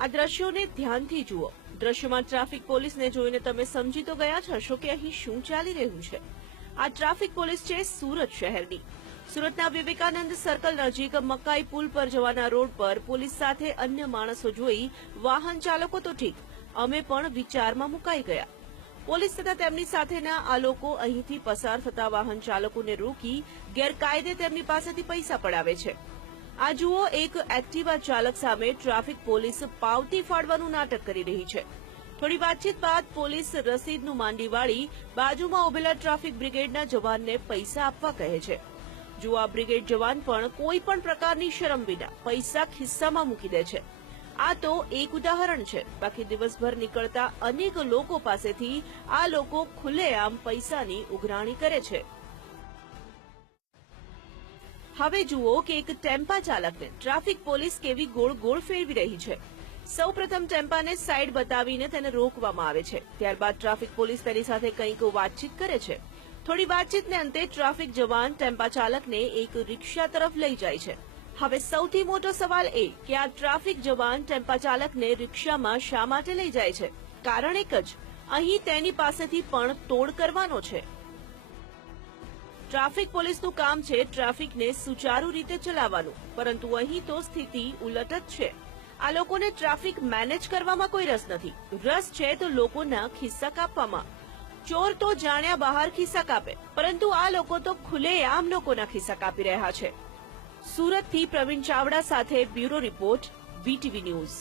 આ દ્રશ્યોને ધ્યાનથી જુઓ। દ્રશ્યોમાં ટ્રાફિક પોલીસને જોઈને તમે સમજી તો ગયા જ હશો કે અહીં શું ચાલી રહ્યું છે। આ ટ્રાફિક પોલીસ છે સુરત શહેરની। સુરતના વિવેકાનંદ સર્કલ નજીક મકાઈ પુલ પર જવાના રોડ પર પોલીસ સાથે અન્ય માણસો જોઈ વાહન ચાલકો તો ઠીક, અમે પણ વિચારમાં મુકાઈ ગયા। પોલીસ તથા તેમની સાથેના આ લોકો અહીંથી પસાર થતા વાહન ચાલકોને રોકી ગેરકાયદે તેમની પાસેથી પૈસા પડાવે છે। આ જુઓ, એક એક્ટિવા ચાલક સામે ટ્રાફિક પોલીસ પાવતી ફાડવાનું નાટક કરી રહી છે। થોડી વાતચીત બાદ પોલીસ રસીદનું માંડી વાળી બાજુમાં ઉભેલા ટ્રાફિક બ્રિગેડના જવાનને પૈસા આપવા કહે છે। જુઓ, આ બ્રિગેડ જવાન પણ કોઈ પણ પ્રકારની શરમ વિના પૈસા ખિસ્સામાં મૂકી દે છે। આ તો એક ઉદાહરણ છે, બાકી દિવસભર નીકળતા અનેક લોકો પાસેથી આ લોકો ખુલ્લેઆમ પૈસાની ઉઘરાણી કરે છે। હવે જુઓ કે એક ટેમ્પા ચાલકને ટ્રાફિક પોલીસ કેવી ગોળ ગોળ ફેરવી રહી છે। સૌપ્રથમ ટેમ્પાને સાઈડ બતાવીને તેને રોકવામાં આવે છે, ત્યારબાદ ટ્રાફિક પોલીસ તેની સાથે કંઈક વાતચીત કરે છે। થોડી વાતચીતને અંતે ટ્રાફિક જવાન ટેમ્પા ચાલકને એક રિક્ષા તરફ લઈ જાય છે। હવે સૌથી મોટો સવાલ એ કે આ ટ્રાફિક જવાન ટેમ્પા ચાલકને રિક્ષામાં શા માટે લઈ જાય છે? કારણ એક જ, અહીં તેની પાસેથી પણ તોડ કરવાનો છે। ટ્રાફિક પોલીસનું કામ છે ટ્રાફિકને સુચારુ રીતે ચલાવવાનું, પરંતુ અહીં તો સ્થિતિ ઉલટ જ છે। આ લોકોને ટ્રાફિક મેનેજ કરવામાં કોઈ રસ નથી, રસ છે તો લોકોના ખિસ્સા કાપવામાં। ચોર તો જાણ્યા બહાર ખિસ્સા કાપે, પરંતુ આ લોકો તો ખુલ્લેઆમ લોકોના ખિસ્સા કાપી રહ્યા છે। સુરતથી પ્રવીણ ચાવડા સાથે બ્યુરો રિપોર્ટ, VTV ન્યૂઝ।